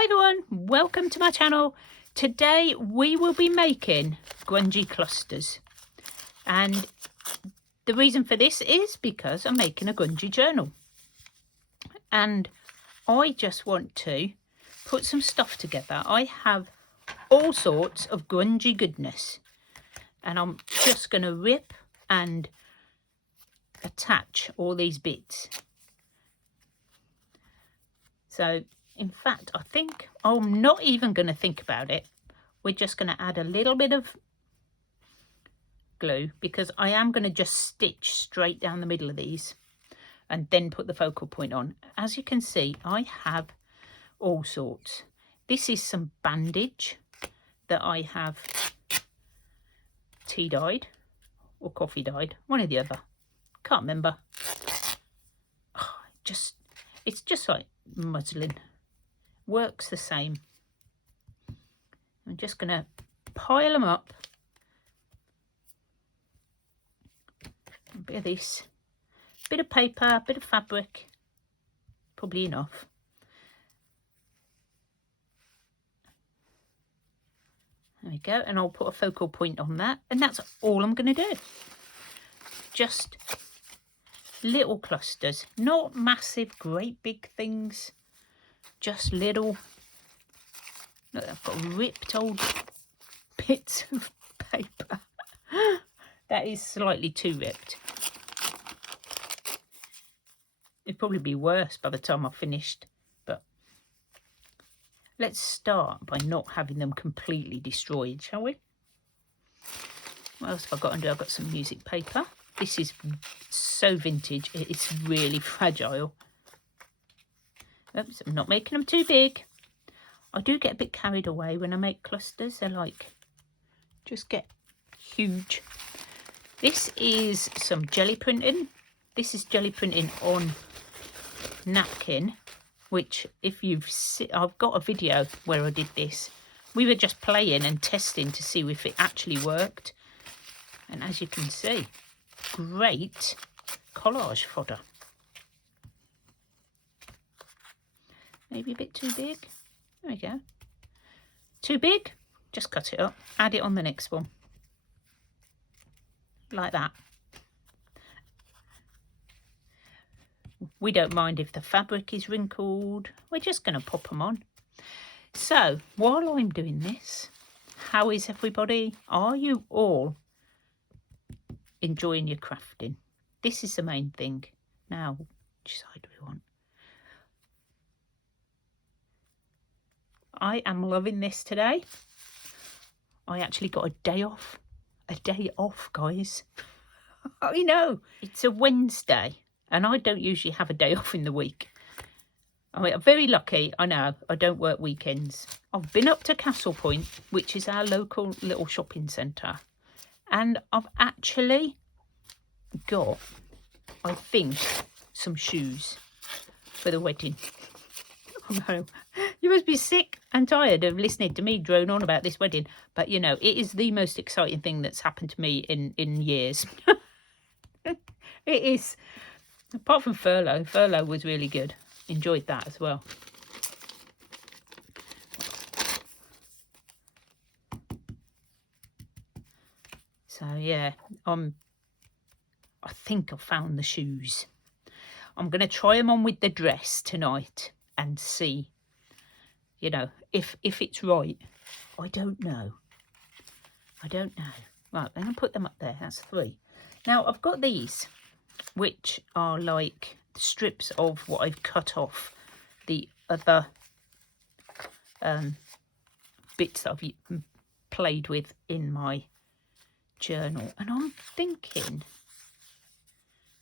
Hi everyone, welcome to my channel. Today we will be making grungy clusters, and the reason for this is because I'm making a grungy journal and I just want to put some stuff together. I have all sorts of grungy goodness and I'm just going to rip and attach all these bits. So in fact, I think I'm not even going to think about it. We're just going to add a little bit of glue because I am going to just stitch straight down the middle of these and then put the focal point on. As you can see, I have all sorts. This is some bandage that I have tea dyed or coffee dyed, one or the other. Can't remember. Oh, it's just like muslin. Works the same. I'm just going to pile them up. A bit of this, bit of paper, bit of fabric, probably enough. There we go, and I'll put a focal point on that, and that's all I'm going to do. Just little clusters, not massive, great big things, just little. Look, I've got ripped old bits of paper. That is slightly too ripped. It'd probably be worse by the time I've finished, but let's start by not having them completely destroyed, shall we? What else have I got to do? I've got some music paper. This is so vintage, it is really fragile. Oops, I'm not making them too big. I do get a bit carried away when I make clusters. They're like, just get huge. This is some jelly printing. This is jelly printing on napkin, which if you've seen, I've got a video where I did this. We were just playing and testing to see if it actually worked. And as you can see, great collage fodder. Maybe a bit too big. There we go. Too big? Just cut it up. Add it on the next one. Like that. We don't mind if the fabric is wrinkled. We're just going to pop them on. So, while I'm doing this, how is everybody? Are you all enjoying your crafting? This is the main thing. Now, which side do we want? I am loving this today. I actually got a day off. A day off, guys. I know. It's a Wednesday and I don't usually have a day off in the week. I mean, I'm very lucky. I know I don't work weekends. I've been up to Castle Point, which is our local little shopping centre. And I've actually got, I think, some shoes for the wedding. Oh no. You must be sick and tired of listening to me drone on about this wedding. But, you know, it is the most exciting thing that's happened to me in years. It is. Apart from furlough. Furlough was really good. Enjoyed that as well. So, yeah, I think I've found the shoes. I'm going to try them on with the dress tonight and see. You know, if it's right. I don't know. I don't know. Right, I'm going to put them up there. That's 3. Now, I've got these, which are like strips of what I've cut off the other bits that I've played with in my journal. And I'm thinking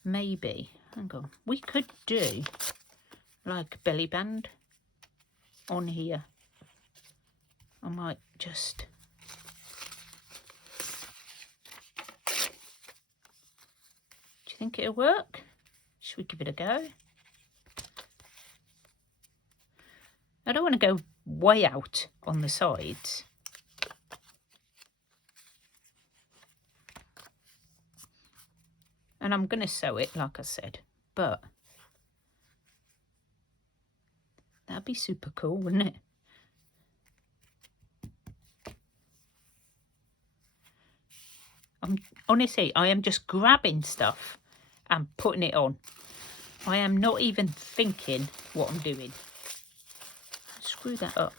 maybe, hang on, we could do like a belly band on here. I might just do you think it'll work? Should we give it a go? I don't want to go way out on the sides. And I'm going to sew it like I said, but that'd be super cool, wouldn't it? honestly, I am just grabbing stuff and putting it on. I am not even thinking what I'm doing. Screw that up.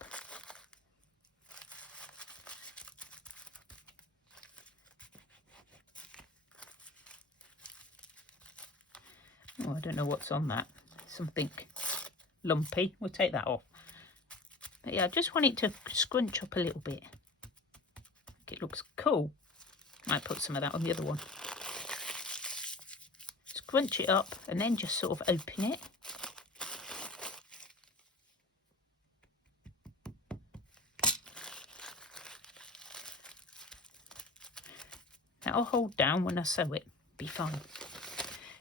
Oh, I don't know what's on that. Something lumpy. We'll take that off. But yeah, I just want it to scrunch up a little bit. I think it looks cool. Might put some of that on the other one. Scrunch it up and then just sort of open it. That'll hold down when I sew it. Be fine.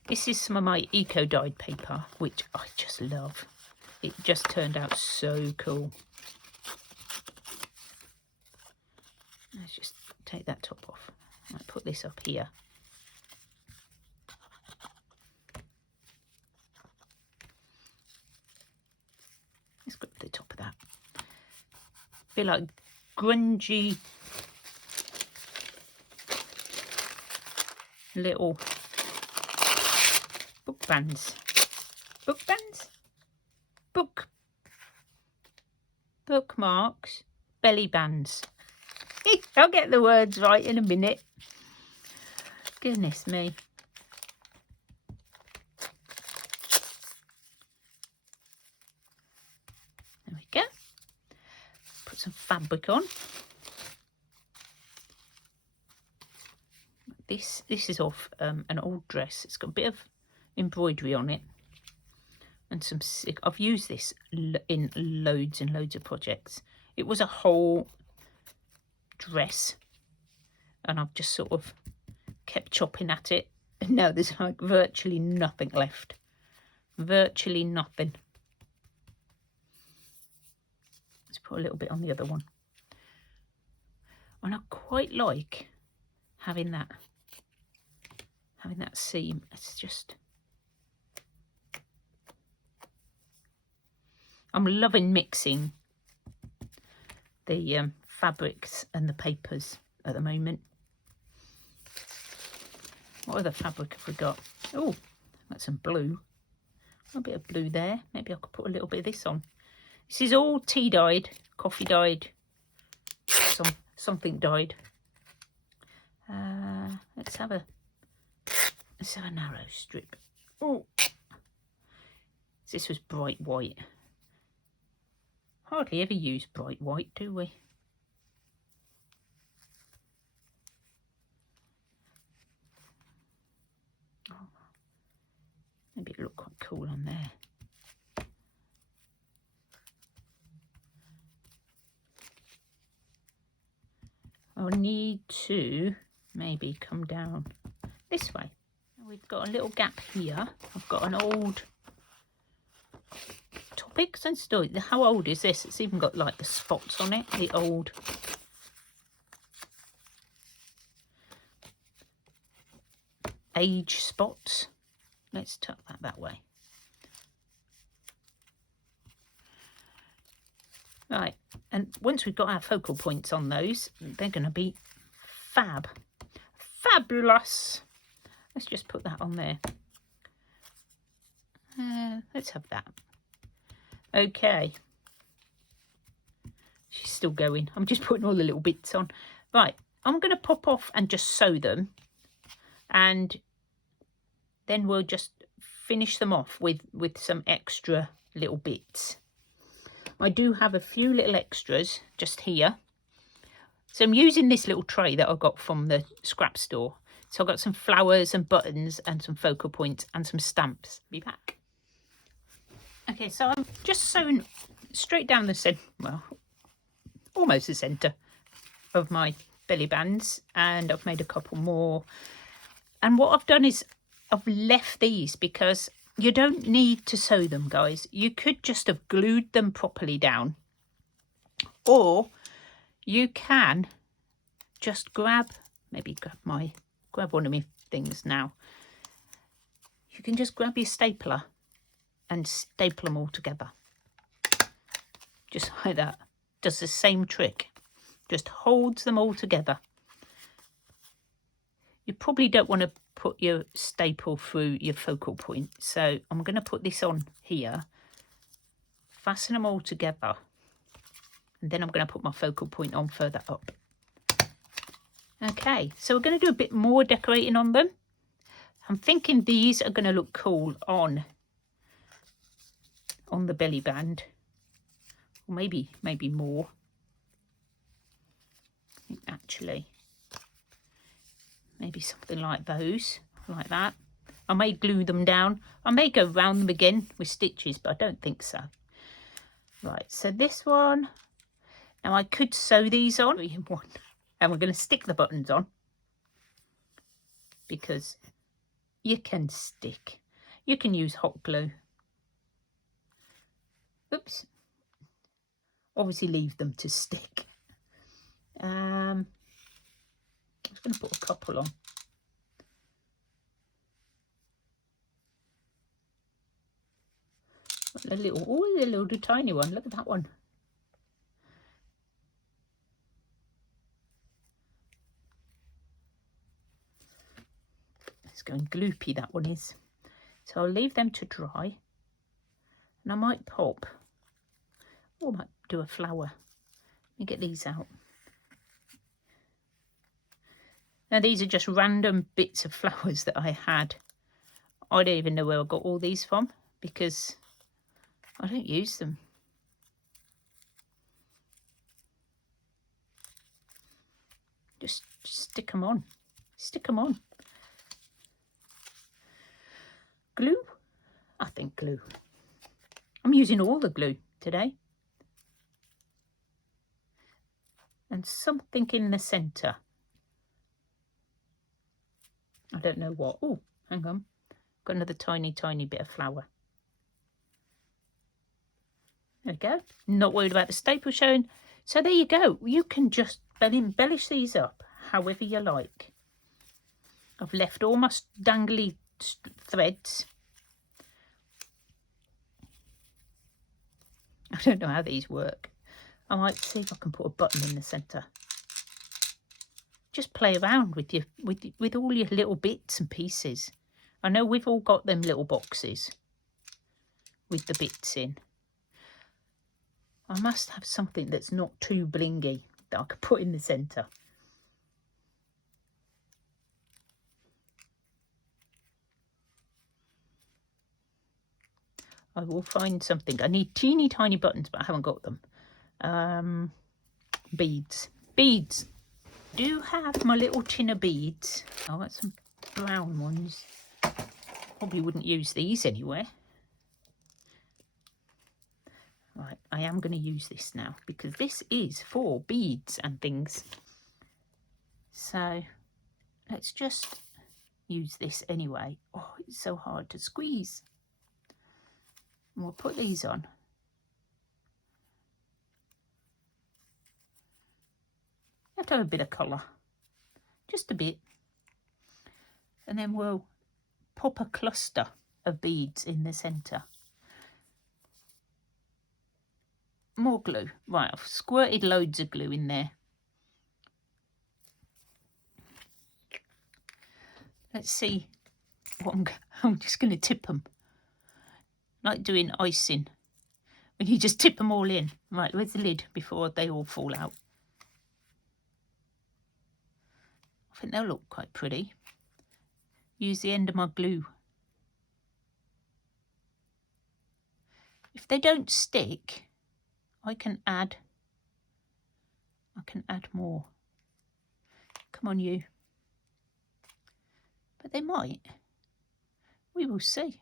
This is some of my eco-dyed paper, which I just love. It just turned out so cool. Let's just take that top off. I might put this up here. Let's grip the top of that. Feel like grungy little book bands. Book bands? Bookmarks. Belly bands. I'll get the words right in a minute. Goodness me. There we go. Put some fabric on. This is off an old dress. It's got a bit of embroidery on it. And some I've used this in loads and loads of projects. It was a whole dress. And I've just sort of kept chopping at it. And now there's like virtually nothing left. Virtually nothing. Let's put a little bit on the other one. And I quite like having that seam. It's just, I'm loving mixing the fabrics and the papers at the moment. What other fabric have we got? Oh, got some blue. A bit of blue there. Maybe I could put a little bit of this on. This is all tea dyed, coffee dyed, something dyed. Let's have a narrow strip. Oh, this was bright white. Hardly ever use bright white, do we? Oh, maybe it looked quite cool on there. I'll need to maybe come down this way. We've got a little gap here. I've got an old topics and story. How old is this? It's even got like the spots on it. The old age spots. Let's tuck that way. Right, and once we've got our focal points on those, they're going to be fabulous. Let's just put that on there. Let's have that. Okay. She's still going. I'm just putting all the little bits on. Right, I'm going to pop off and just sew them. And then we'll just finish them off with some extra little bits. I do have a few little extras just here. So I'm using this little tray that I got from the scrap store. So I've got some flowers and buttons and some focal points and some stamps. Be back. Okay, so I'm just sewing straight down the centre, well, almost the centre of my belly bands. And I've made a couple more. And what I've done is I've left these because you don't need to sew them, guys. You could just have glued them properly down. Or you can just grab one of my things now. You can just grab your stapler and staple them all together. Just like that. Does the same trick. Just holds them all together. You probably don't want to put your staple through your focal point. So I'm going to put this on here, fasten them all together, and then I'm going to put my focal point on further up. Okay, so we're going to do a bit more decorating on them. I'm thinking these are going to look cool on the belly band, or maybe more. I think actually, maybe something like those, like that. I may glue them down. I may go round them again with stitches, but I don't think so. Right, so this one. Now I could sew these on, 3 in 1, and we're going to stick the buttons on because you can stick. You can use hot glue. Oops. Obviously leave them to stick. I'm just going to put a couple on. A little tiny one. Look at that one. It's going gloopy, that one is. So I'll leave them to dry. And I might pop, or I might do a flower. Let me get these out. Now these are just random bits of flowers that I had. I don't even know where I got all these from because I don't use them. Just stick them on. Stick them on. Glue? I think glue. I'm using all the glue today. And something in the centre. I don't know what. Oh, hang on. Got another tiny bit of flower. There we go. Not worried about the staple showing. So there you go. You can just embellish these up however you like. I've left all my dangly threads. I don't know how these work. I might see if I can put a button in the centre. Just play around with all your little bits and pieces. I know we've all got them little boxes with the bits in. I must have something that's not too blingy that I could put in the centre. I will find something. I need teeny tiny buttons, but I haven't got them. Beads. Beads. Do have my little tin of beads. I've got some brown ones. Probably wouldn't use these anywhere. Right, I am going to use this now because this is for beads and things. So let's just use this anyway. Oh, it's so hard to squeeze. And we'll put these on. You have to have a bit of colour, just a bit. And then we'll pop a cluster of beads in the centre. More glue. Right, I've squirted loads of glue in there. Let's see what I'm just going to tip them. Like doing icing. When you just tip them all in. Right, where's the lid before they all fall out? I think they'll look quite pretty. Use the end of my glue. If they don't stick, I can add more. Come on, you. But they might. We will see.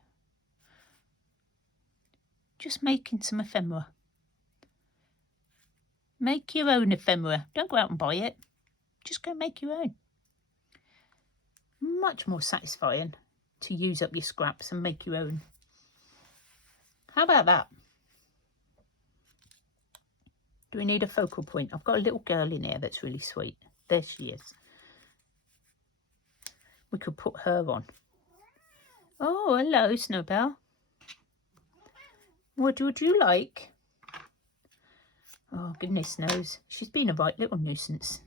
Just making some ephemera. Make your own ephemera. Don't go out and buy it. Just go make your own. Much more satisfying to use up your scraps and make your own. How about that? Do we need a focal point? I've got a little girl in here that's really sweet. There she is. We could put her on. Oh, hello, Snowbell. What would you like? Oh, goodness knows. She's been a right little nuisance.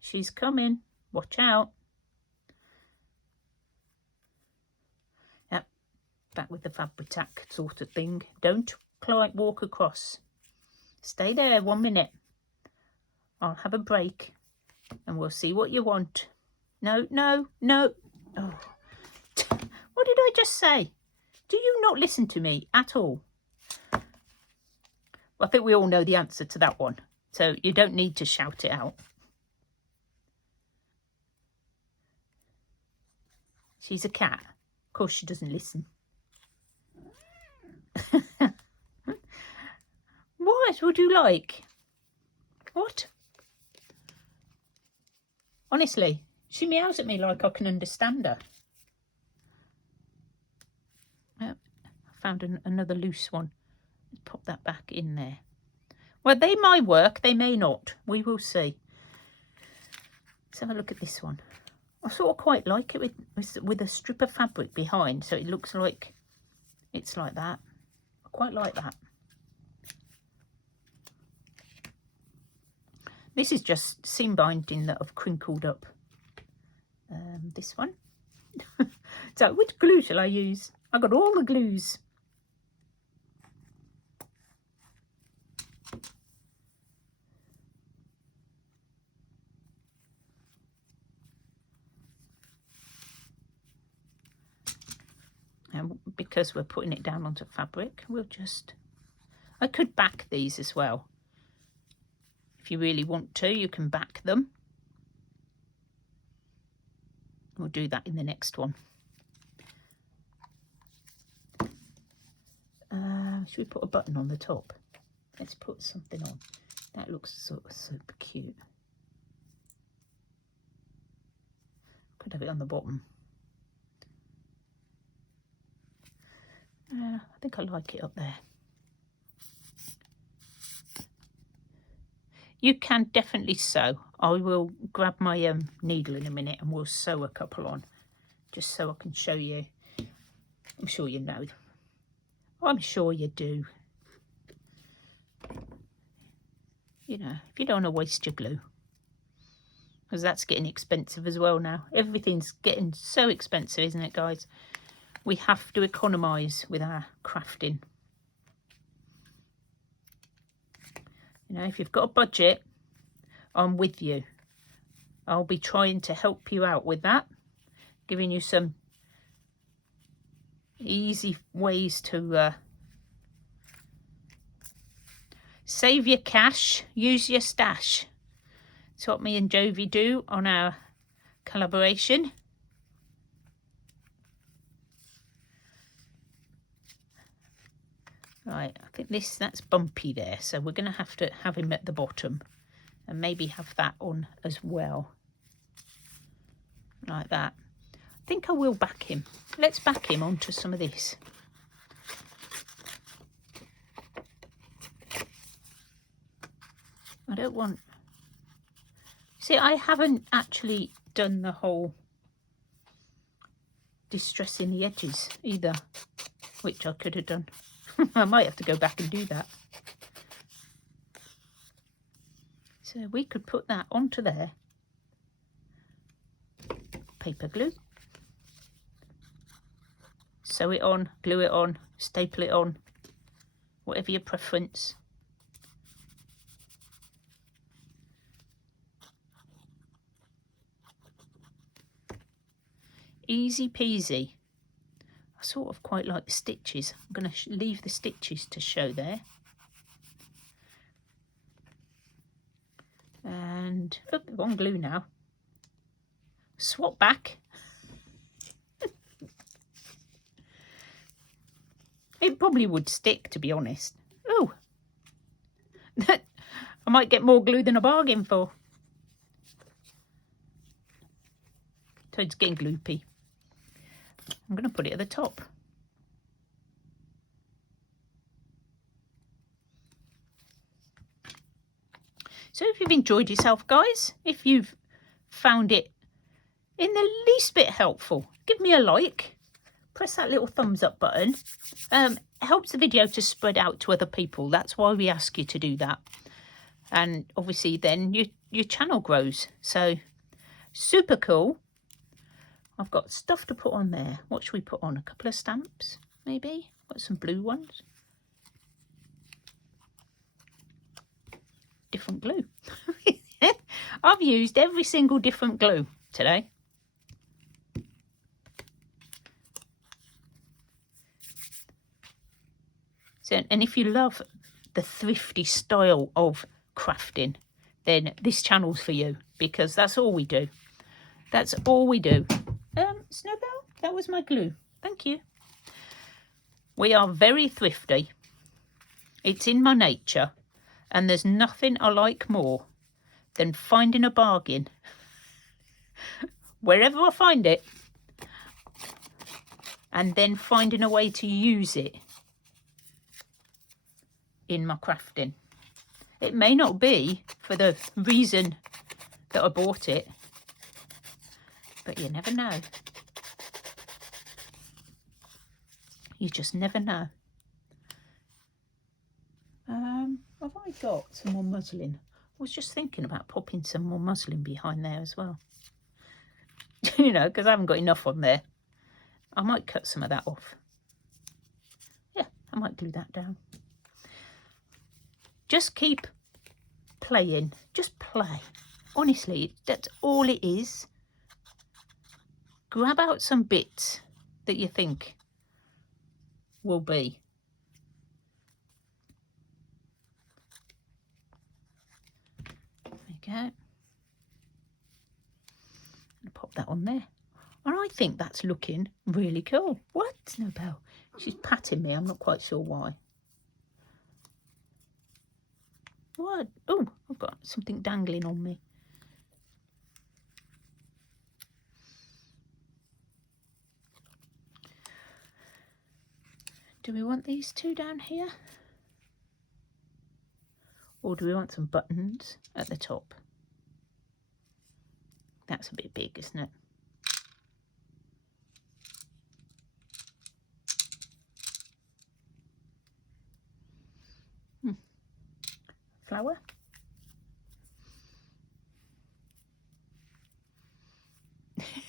She's coming. Watch out. back with the fabric sort of thing. Don't walk across. Stay there 1 minute. I'll have a break and we'll see what you want. No, no, no. Oh. What did I just say? Do you not listen to me at all? I think we all know the answer to that one, so you don't need to shout it out. She's a cat. Of course she doesn't listen. What would you like? What? Honestly, she meows at me like I can understand her. I found another loose one. Let's pop that back in there. Well, they might work, they may not. We will see. Let's have a look at this one. I sort of quite like it with a strip of fabric behind, so it looks like it's like that. I quite like that. This is just seam binding that I've crinkled up. This one. So which glue shall I use? I've got all the glues. And because we're putting it down onto fabric, we'll just... I could back these as well. If you really want to, you can back them. We'll do that in the next one. Should we put a button on the top? Let's put something on. That looks sort of super cute. Could have it on the bottom. I think I like it up there. You can definitely sew. I will grab my needle in a minute and we'll sew a couple on, just so I can show you. I'm sure you know. I'm sure you do. You know, if you don't want to waste your glue, because that's getting expensive as well now. Everything's getting so expensive, isn't it, guys? We have to economise with our crafting. You know, if you've got a budget, I'm with you. I'll be trying to help you out with that, giving you some easy ways to save your cash, use your stash. It's what me and Jovi do on our collaboration. Right, I think that's bumpy there, so we're going to have him at the bottom and maybe have that on as well, like that. I think I will back him. Let's back him onto some of this. I don't want... See, I haven't actually done the whole distressing the edges either, which I could have done. I might have to go back and do that. So we could put that onto there. Paper glue. Sew it on, glue it on, staple it on, whatever your preference. Easy peasy. I sort of quite like the stitches. I'm going to leave the stitches to show there. And oh, they're on glue now. Swap back. It probably would stick, to be honest. Oh, I might get more glue than I bargained for. So it's getting gloopy. I'm going to put it at the top. So if you've enjoyed yourself, guys, if you've found it in the least bit helpful, give me a like. Press that little thumbs up button. It helps the video to spread out to other people. That's why we ask you to do that. And obviously then your channel grows. So super cool. I've got stuff to put on there. What should we put on? A couple of stamps. maybe. Got some blue ones. Different glue. I've used every single different glue today. So, and if you love the thrifty style of crafting, then this channel's for you, because that's all we do. That's all we do. Snowbell, that was my glue. Thank you. We are very thrifty. It's in my nature, and there's nothing I like more than finding a bargain wherever I find it, and then finding a way to use it in my crafting. It may not be for the reason that I bought it, but you never know. You just never know. Have I got some more muslin? I was just thinking about popping some more muslin behind there as well. You know, because I haven't got enough on there. I might cut some of that off. Yeah, I might glue that down. Just keep playing. Just play. Honestly, that's all it is. Grab out some bits that you think will be. There we go. I'm going to pop that on there. And I think that's looking really cool. What, Snowbell? She's patting me. I'm not quite sure why. What? Oh, I've got something dangling on me. Do we want these two down here? Or do we want some buttons at the top? That's a bit big, isn't it? Flower.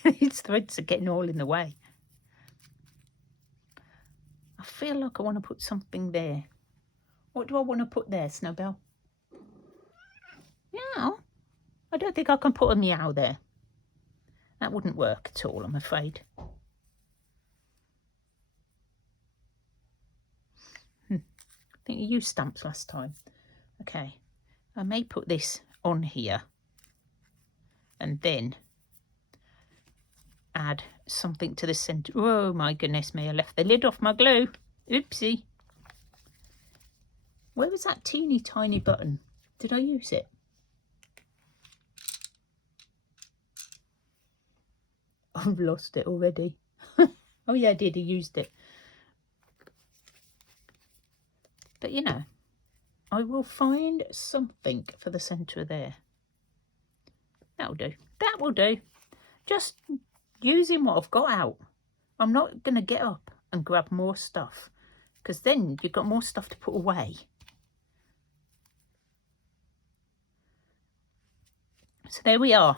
These threads are getting all in the way. I feel like I want to put something there. What do I want to put there, Snowbell? Meow. I don't think I can put a meow there. That wouldn't work at all, I'm afraid. I think you used stamps last time. Okay, I may put this on here and then add something to the centre. Oh my goodness me, I left the lid off my glue. Oopsie. Where was that teeny tiny button? Did I use it? I've lost it already. Oh yeah, I did. I used it. But you know, I will find something for the centre there. That'll do. That will do. Just using what I've got out. I'm not going to get up and grab more stuff, because then you've got more stuff to put away. So there we are.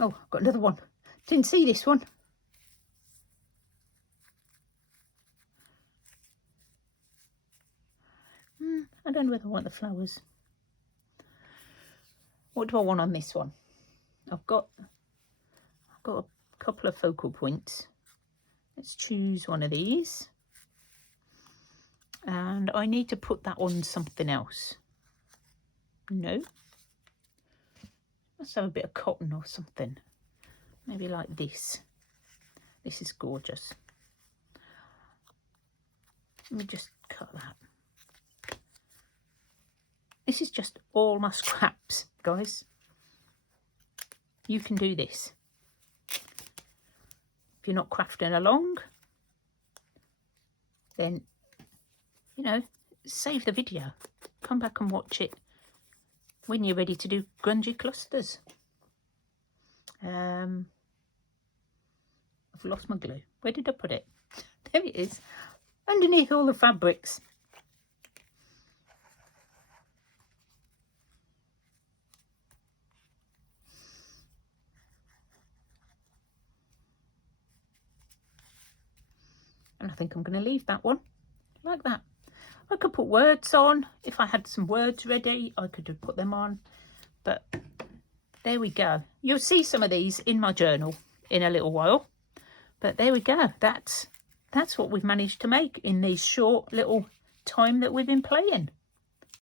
Oh, I've got another one. Didn't see this one. I don't know whether I want the flowers. What do I want on this one? I've got a couple of focal points. Let's choose one of these. And I need to put that on something else. No. Must have a bit of cotton or something. Maybe like this. This is gorgeous. Let me just cut that. This is just all my scraps, guys. You can do this. If you're not crafting along, then, you know, save the video. Come back and watch it when you're ready to do grungy clusters. I've lost my glue. Where did I put it? There it is, underneath all the fabrics. And I think I'm going to leave that one like that. I could put words on. If I had some words ready, I could have put them on. But there we go. You'll see some of these in my journal in a little while. But there we go. That's what we've managed to make in these short little time that we've been playing.